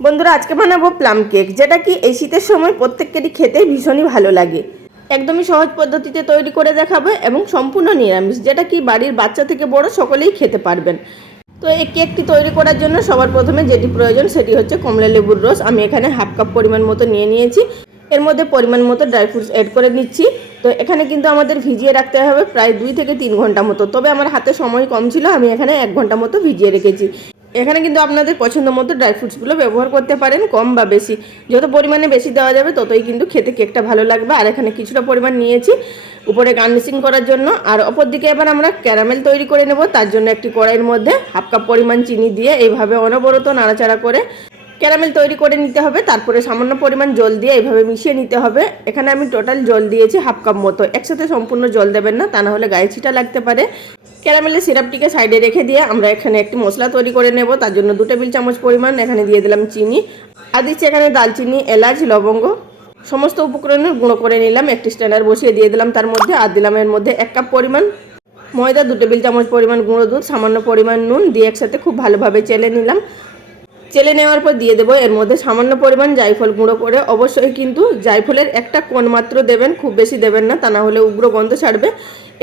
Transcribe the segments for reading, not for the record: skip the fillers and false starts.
বন্ধুরা আজকে বানাবো প্লাম কেক, যেটা কি এই শীতের সময় প্রত্যেকেরই খেতে ভীষণই ভালো লাগে। একদমই সহজ পদ্ধতিতে তৈরি করে দেখাবো এবং সম্পূর্ণ নিরামিষ, যেটা কি বাড়ির বাচ্চা থেকে বড় সকলেই খেতে পারবেন। তো এই কেকটি তৈরি করার জন্য সবার প্রথমে যেটি প্রয়োজন সেটি হচ্ছে কমলা লেবুর রস। আমি এখানে হাফ কাপ পরিমাণ মতো নিয়ে নিয়েছি। এর মধ্যে পরিমাণ মতো ড্রাই ফ্রুটস অ্যাড করে নিচ্ছি। তো এখানে কিন্তু আমাদের ভিজিয়ে রাখতে হবে প্রায় 2 থেকে 3 ঘন্টা মতো, তবে আমার হাতে সময় কম ছিল, আমি এখানে 1 ঘন্টা মতো ভিজিয়ে রেখেছি। এখানে কিন্তু আপনাদের পছন্দ মতো ড্রাই ফ্রুটসগুলো ব্যবহার করতে পারেন, কম বা বেশি। যত পরিমাণে বেশি দেওয়া যাবে ততই কিন্তু খেতে কেকটা ভালো লাগবে। আর এখানে কিছুটা পরিমাণ নিয়েছি উপরে গার্নিশিং করার জন্য। আর অপর দিকে এবার আমরা ক্যারামেল তৈরি করে নেব। তার জন্য একটি কড়াইয়ের মধ্যে হাফ কাপ পরিমাণ চিনি দিয়ে এইভাবে অনবরত নাড়াচাড়া করে ক্যারামেল তৈরি করে নিতে হবে। তারপরে সামান্য পরিমাণ জল দিয়ে এইভাবে মিশিয়ে নিতে হবে। এখানে আমি টোটাল জল দিয়েছি হাফ কাপ মতো। একসাথে সম্পূর্ণ জল দেবেন না, তা না হলে গায়ে ছিটা লাগতে পারে। ক্যারামেলের সিরাপটিকে সাইডে রেখে দিয়ে আমরা এখানে একটি মশলা তৈরি করে নেব। তার জন্য 2 টেবিল চামচ পরিমাণ এখানে দিয়ে দিলাম চিনি, আর দিচ্ছি এখানে দালচিনি, এলাচ, লবঙ্গ, সমস্ত উপকরণের গুঁড়ো করে নিলাম। একটি স্ট্যান্ডার বসিয়ে দিয়ে দিলাম তার মধ্যে। আর দিলাম এর মধ্যে 1 কাপ পরিমাণ ময়দা, 2 টেবিল চামচ পরিমাণ গুঁড়ো দুধ, সামান্য পরিমাণ নুন দিয়ে একসাথে খুব ভালোভাবে চেলে নিলাম। চেলে নেওয়ার পর দিয়ে দেবো এর মধ্যে সামান্য পরিমাণ জায়ফল গুঁড়ো করে। অবশ্যই কিন্তু জায়ফলের একটা কোণ মাত্র দেবেন, খুব বেশি দেবেন না, তা না হলে উগ্র গন্ধ ছাড়বে।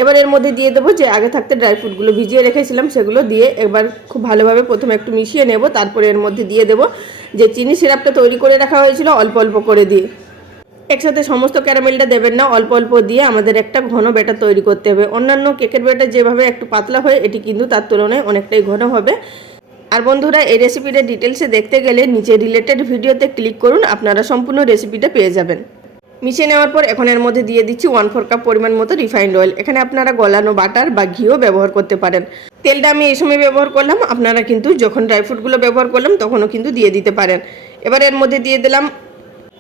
এবার এর মধ্যে দিয়ে দেবো যে আগে থাকতে ড্রাই ফ্রুটগুলো ভিজিয়ে রেখেছিলাম, সেগুলো দিয়ে এবার খুব ভালোভাবে প্রথমে একটু মিশিয়ে নেব। তারপরে এর মধ্যে দিয়ে দেবো যে চিনি সিরাপটা তৈরি করে রাখা হয়েছিল অল্প অল্প করে দিয়ে। একসাথে সমস্ত ক্যারামেলটা দেবেন না, অল্প অল্প দিয়ে আমাদের একটা ঘন ব্যাটার তৈরি করতে হবে। অন্যান্য কেকের ব্যাটার যেভাবে একটু পাতলা হয়, এটি কিন্তু তার তুলনায় অনেকটাই ঘন হবে। আর বন্ধুরা এই রেসিপিটা ডিটেলসে দেখতে গেলে নিচে রিলেটেড ভিডিওতে ক্লিক করুন, আপনারা সম্পূর্ণ রেসিপিটা পেয়ে যাবেন। মিশিয়ে নেওয়ার পর এখন এর মধ্যে দিয়ে দিচ্ছি 1/4 কাপ পরিমাণ মতো রিফাইন্ড অয়েল। এখানে আপনারা গলানো বাটার বা ঘিও ব্যবহার করতে পারেন। তেলটা আমি এই সময় ব্যবহার করলাম, আপনারা কিন্তু যখন ড্রাই ফ্রুটগুলো ব্যবহার করলাম তখনও কিন্তু দিয়ে দিতে পারেন। এবার এর মধ্যে দিয়ে দিলাম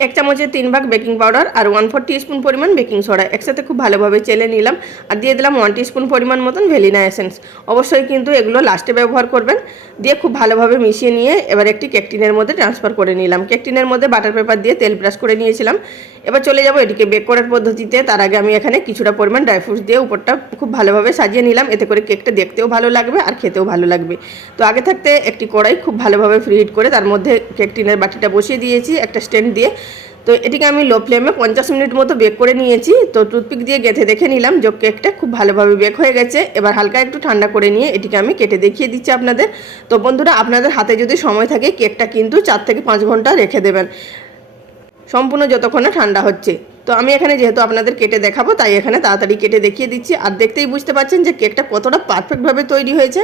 1 চামচের 3 ভাগ বেকিং পাউডার আর 1/4 টিস্পুন পরিমাণ বেকিং সোডা। একসাথে খুব ভালোভাবে চেলে নিলাম। আর দিয়ে দিলাম 1 টিস্পুন পরিমাণ মতন ভ্যানিলা এসেন্স। অবশ্যই কিন্তু এগুলো লাস্টে ব্যবহার করবেন। দিয়ে খুব ভালোভাবে মিশিয়ে নিয়ে এবার একটি কেক টিনের মধ্যে ট্রান্সফার করে নিলাম। কেক টিনের মধ্যে বাটার পেপার দিয়ে তেল ব্রাশ করে নিয়েছিলাম। এবার চলে যাব এটিকে বেক করার পদ্ধতিতে। তার আগে আমি এখানে কিছুটা পরিমাণ ড্রাই ফ্রুটস দিয়ে উপরটা খুব ভালোভাবে সাজিয়ে নিলাম, এতে করে কেকটা দেখতেও ভালো লাগবে আর খেতেও ভালো লাগবে। তো আগে থাকতে একটি কড়াই খুব ভালোভাবে ফ্রিহিট করে তার মধ্যে কেক টিনের বাটিটা বসিয়ে দিয়েছি একটা স্ট্যান্ড দিয়ে। তো এটিকে আমি লো ফ্লেমে 50 মিনিট মতো বেক করে নিয়েছি। তো টুথপিক দিয়ে গেঁথে দেখে নিলাম যে কেকটা খুব ভালোভাবে বেক হয়ে গেছে। এবার হালকা একটু ঠান্ডা করে নিয়ে এটিকে আমি কেটে দেখিয়ে দিচ্ছি আপনাদের। তো বন্ধুরা আপনাদের হাতে যদি সময় থাকে কেকটা কিন্তু 4 থেকে 5 ঘন্টা রেখে দেবেন, সম্পূর্ণ যতক্ষণে ঠান্ডা হচ্ছে। তো আমি এখানে যেহেতু আপনাদের কেটে দেখাবো তাই এখানে তাড়াতাড়ি কেটে দেখিয়ে দিচ্ছি। আর দেখতেই বুঝতে পারছেন যে কেকটা কতটা পারফেক্টভাবে তৈরি হয়েছে।